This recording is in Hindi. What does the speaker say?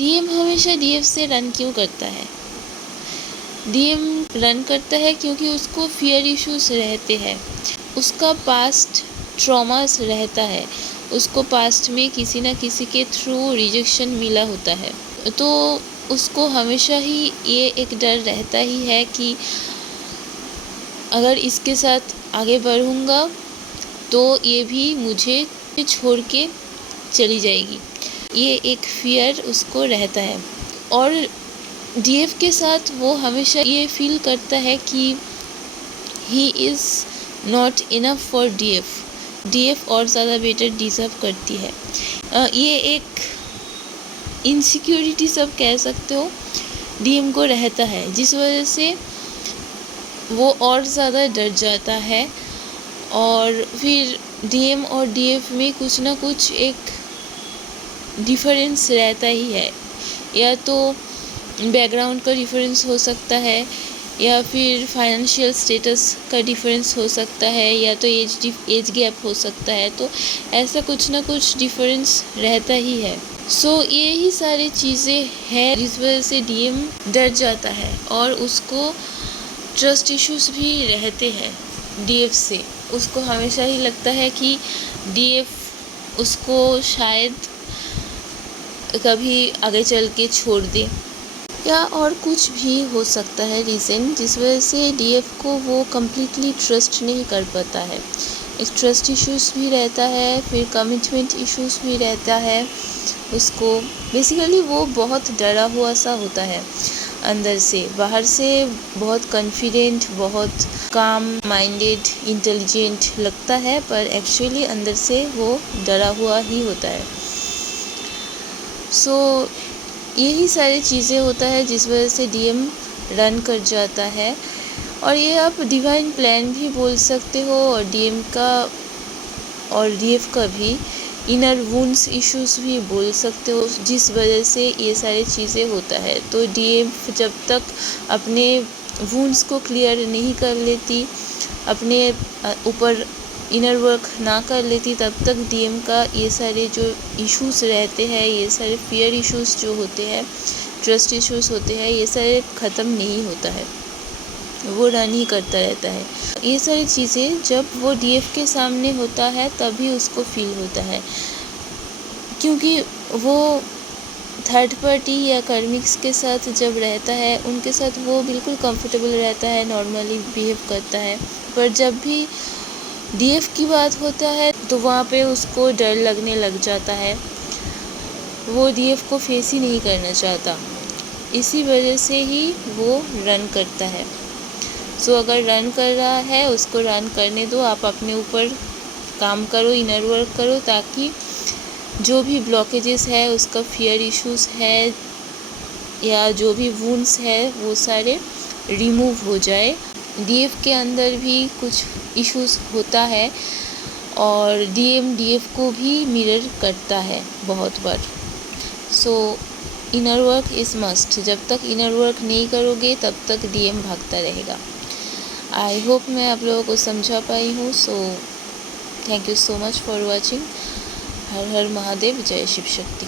डीएम हमेशा डीएफ से रन क्यों करता है? डीएम रन करता है क्योंकि उसको फियर इश्यूज रहते हैं, उसका पास्ट ट्रॉमास रहता है, उसको पास्ट में किसी न किसी के थ्रू रिजेक्शन मिला होता है, तो उसको हमेशा ही ये एक डर रहता ही है कि अगर इसके साथ आगे बढ़ूँगा तो ये भी मुझे छोड़ के चली जाएगी। ये एक फियर उसको रहता है और डीएफ के साथ वो हमेशा ये फील करता है कि he is not enough for DF और ज़्यादा बेटर डिज़र्व करती है। ये एक इनसिक्योरिटी सब कह सकते हो डीएम को रहता है, जिस वजह से वो और ज़्यादा डर जाता है और फिर डीएम और डीएफ में कुछ ना कुछ एक डिफरेंस रहता ही है। या तो बैकग्राउंड का डिफरेंस हो सकता है, या फिर फाइनेंशियल स्टेटस का डिफरेंस हो सकता है, या तो एज गैप हो सकता है। तो ऐसा कुछ ना कुछ डिफरेंस रहता ही है। सो यही सारी चीज़ें हैं जिस वजह से डीएम डर जाता है और उसको ट्रस्ट इश्यूज भी रहते हैं डीएफ से। उसको हमेशा ही लगता है कि डीएफ उसको शायद कभी आगे चल के छोड़ दे, या और कुछ भी हो सकता है रीज़न जिस वजह से डीएफ को वो कम्प्लीटली ट्रस्ट नहीं कर पाता है। एक ट्रस्ट इश्यूज भी रहता है, फिर कमिटमेंट इश्यूज भी रहता है उसको। बेसिकली वो बहुत डरा हुआ सा होता है अंदर से। बाहर से बहुत कॉन्फिडेंट, बहुत काम माइंडेड, इंटेलिजेंट लगता है, पर एक्चुअली अंदर से वो डरा हुआ ही होता है। सो यही सारी चीज़ें होता है जिस वजह से डीएम रन कर जाता है। और ये आप डिवाइन प्लान भी बोल सकते हो, और डीएम का और डीएफ का भी इनर वुंड्स इश्यूज भी बोल सकते हो, जिस वजह से ये सारी चीज़ें होता है। तो डीएफ जब तक अपने वुंड्स को क्लियर नहीं कर लेती, अपने ऊपर इनर वर्क ना कर लेती, तब तक डीएम का ये सारे जो इश्यूज रहते हैं, ये सारे फियर इश्यूज जो होते हैं, ट्रस्ट इश्यूज होते हैं, ये सारे ख़त्म नहीं होता है, वो रन ही करता रहता है। ये सारी चीज़ें जब वो डीएफ के सामने होता है तभी उसको फील होता है, क्योंकि वो थर्ड पार्टी या कर्मिक्स के साथ जब रहता है, उनके साथ वो बिल्कुल कंफर्टेबल रहता है, नॉर्मली बिहेव करता है। पर जब भी डीएफ की बात होता है तो वहाँ पे उसको डर लगने लग जाता है, वो डीएफ को फेस ही नहीं करना चाहता। इसी वजह से ही वो रन करता है। सो अगर रन कर रहा है, उसको रन करने दो। आप अपने ऊपर काम करो, इनर वर्क करो, ताकि जो भी ब्लॉकेजेस है, उसका फियर इश्यूज है या जो भी वुंड्स है, वो सारे रिमूव हो जाए। डीएफ के अंदर भी कुछ इश्यूज होता है और डीएम डीएफ को भी मिरर करता है बहुत बार। So inner work is must. जब तक इनर वर्क नहीं करोगे तब तक डीएम भागता रहेगा। आई होप मैं आप लोगों को समझा पाई हूँ। So thank you so much for watching. हर हर महादेव, जय शिव शक्ति।